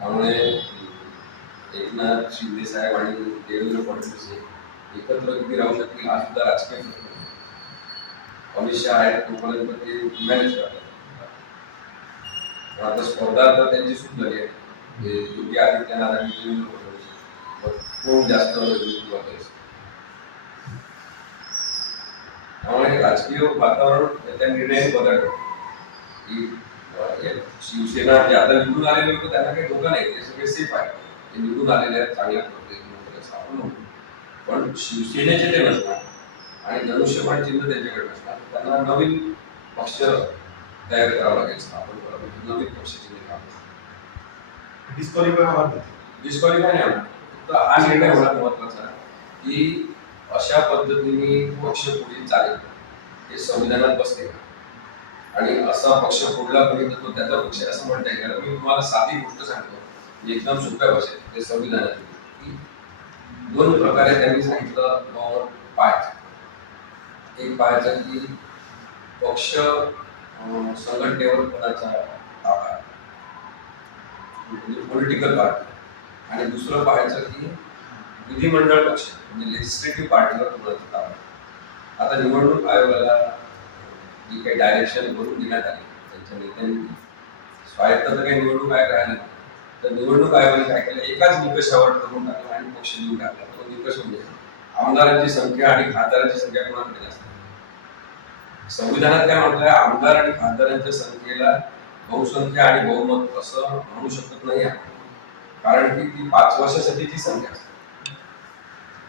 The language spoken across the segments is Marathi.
त्यामुळे एकनाथ शिंदे साहेब आणि देवेंद्र फडणवीस एकत्र किती राहू शकतील हा सुद्धा राजकीय प्रश्न आहे. अमित शहा आहेत तोपर्यंत ते मॅनेज करतात. आता स्पर्धा तर त्यांची सुरू झाली आहे. योगी आदित्यनाथ आणि देवेंद्र फडणवीस कोण जास्त त्यामुळे राजकीय वातावरण त्या निर्णयाने बदललं की शिवसेना जे आता निवडून आलेले होते त्यांना काही धोका नाही, ते सगळे सेफ आहे, ते निवडून आलेले आहेत चांगल्या पद्धतीने आपण म्हणतो. पण शिवसेनेचे ते नसणार आणि धनुष्यबाण चिन्ह त्यांच्याकडे नसणार, त्यांना नवीन पक्ष तयार करावा लागेल, स्थापन करावं लागेल, नवीन पक्ष चिन्ह डिस्क्वालिफाय नाही होणार. फक्त हा निर्णय होणार महत्वाचा की अशा पद्धतीने पक्ष पुढे चालेल हे संविधानात बसते आणि असा पक्ष फोडला कोणी तर तो त्याचा पक्ष असं म्हणता येईल. मी तुम्हाला साधी गोष्ट सांगतो एकदम सोप्या भाषेत, ते संविधानात की दोन प्रकारे त्यांनी सांगितलं पाहायचं. एक पाहायचं की पक्ष संघटनेवर कोणाचा ताबा म्हणजे पॉलिटिकल पार्टी, आणि दुसरं पाहायचं की विधिमंडळ पक्ष म्हणजे लेजिस्लेटिव्ह पार्टीवर कोणाचा ताबा. आता निवडणूक आयोगाला जी काही डायरेक्शन करून देण्यात आली त्यांच्या नेत्यांनी, स्वायत्त तर काही निवडणूक आयोग राहिला तर निवडणूक आयोगाने काय केलं, एकाच निकषावर ठरवून टाकलं आणि पक्ष देऊन टाकला. तो निकष म्हणजे आमदारांची संख्या आणि खासदारांची संख्या कोणाकडे जास्त. संविधानात काय म्हटलंय, आमदार आणि खासदारांच्या संख्येला बहुसंख्या आणि बहुमत असं म्हणू शकत नाही आपण, कारण की ती 5 वर्षासाठीची संख्या असते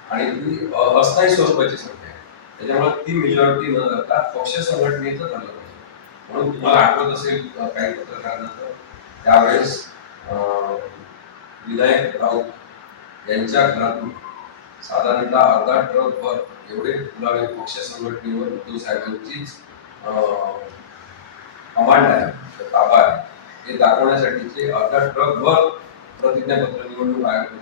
आणि ती अस्थायी स्वरूपाची संख्या आहे. त्याच्यामुळे ती मेजॉरिटी न करता पक्ष संघटनेचं ठरलं पाहिजे. म्हणून तुम्हाला आठवत असेल काही पत्रकारांना तर त्यावेळेस विनायक राऊत यांच्या घरातून साधारणतः अर्धा ट्रकभर एवढे पुरावे पक्ष संघटनेवर उद्धव साहेबांचीच कमांड आहे, ताबा आहे, हे दाखवण्यासाठीचे अर्धा ट्रकभर प्रतिज्ञापत्र निवडणूक आयोग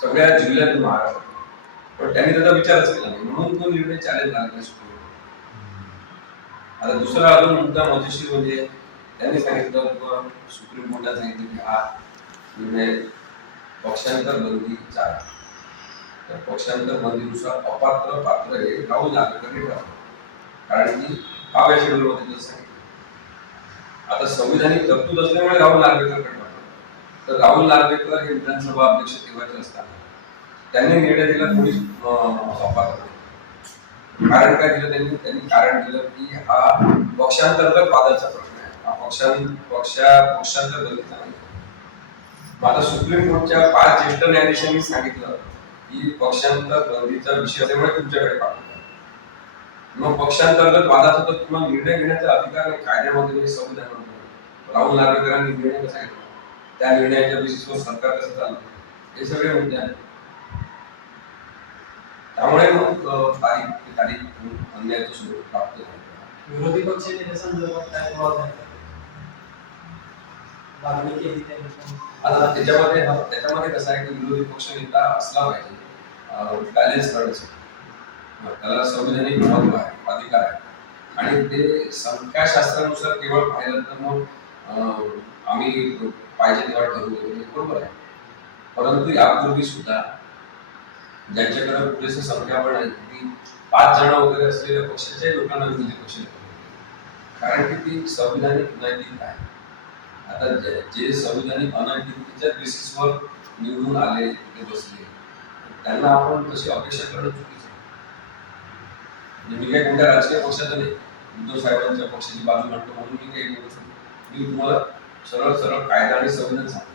सगळ्या जिल्ह्यातून महाराष्ट्रात. पण त्यांनी त्याचा विचारच केला नाही, म्हणून तो निर्णय चॅलेंज झाला. आता दुसरा अजून मुद्दा मजेशीर म्हणजे त्यांनी सांगितलं, सुप्रीम कोर्टाने सांगितलं की हा निर्णय पक्षांतर बंदीचा आहे. तर पक्षांतर बंदीनुसार अपात्र पात्र हे राहुल नार्वेकर हे ठरवलं, कारण की हा शेड्यूल मध्ये सांगितलं. आता संविधानिक तरतूद असल्यामुळे राहुल नार्वेकर ठरवलं. तर राहुल नार्वेकर हे विधानसभा अध्यक्ष तेव्हाचे असताना त्यांनी निर्णय दिला कोणीच अपात्र. कारण काय दिलं त्यांनी कारण दिलं की हा पक्षांतर्गत वादाचा प्रश्न आहे, हा पक्षांतर बंदीचा नाही. आता सुप्रीम कोर्टच्या 5 ज्येष्ठ न्यायाधीशांनी सांगितलं की पक्षांतर बंदीचा विषय असल्यामुळे तुमच्याकडे पाठवला. मग पक्षांतर्गत वादाचा तर तुम्हाला निर्णय घेण्याचा अधिकार नाही कायद्यामध्ये, संविधानामध्ये. राहुल नार्वेकरांनी निर्णय कसा घेतला, त्या निर्णयाच्या बेसिसवर सरकार कसं चाललं, हे सगळे मुद्दे आहेत. त्यामुळे मग तारीख अन्यायाचं स्वरूप प्राप्त झालं. विरोधी पक्ष नेते संदर्भात काय आता त्याच्यामध्ये कसं आहे की विरोधी पक्ष नेता असला पाहिजे, बॅलेन्स करायचं, त्याला संविधानिक महत्व आहे, अधिकार आहे, आणि ते संख्याशास्त्रानुसार केवळ पाहिलं तर मग आम्ही पाहिजे तेव्हा ठरवू बरोबर आहे. परंतु यापूर्वी सुद्धा ज्यांच्याकडे पुरेसे संख्याबळ आहे की 5 जण वगैरे असलेल्या पक्षाच्याही लोकांना विरोधी पक्ष, कारण की ती संविधानिक नैतिकता आहे. आता जे संविधानिक अनैतिकतेच्या बेसिसवर निवडून आले ते बसले, त्यांना आपण तशी अपेक्षा करणं चुकीचं आहे. मी काही कोणत्या राजकीय पक्षाचं नाही, उद्धव साहेबांच्या पक्षाची बाजू मांडतो म्हणून मी काही बोलू शकतो. मी तुम्हाला सरळ सरळ कायदा आणि संविधान सांगतो.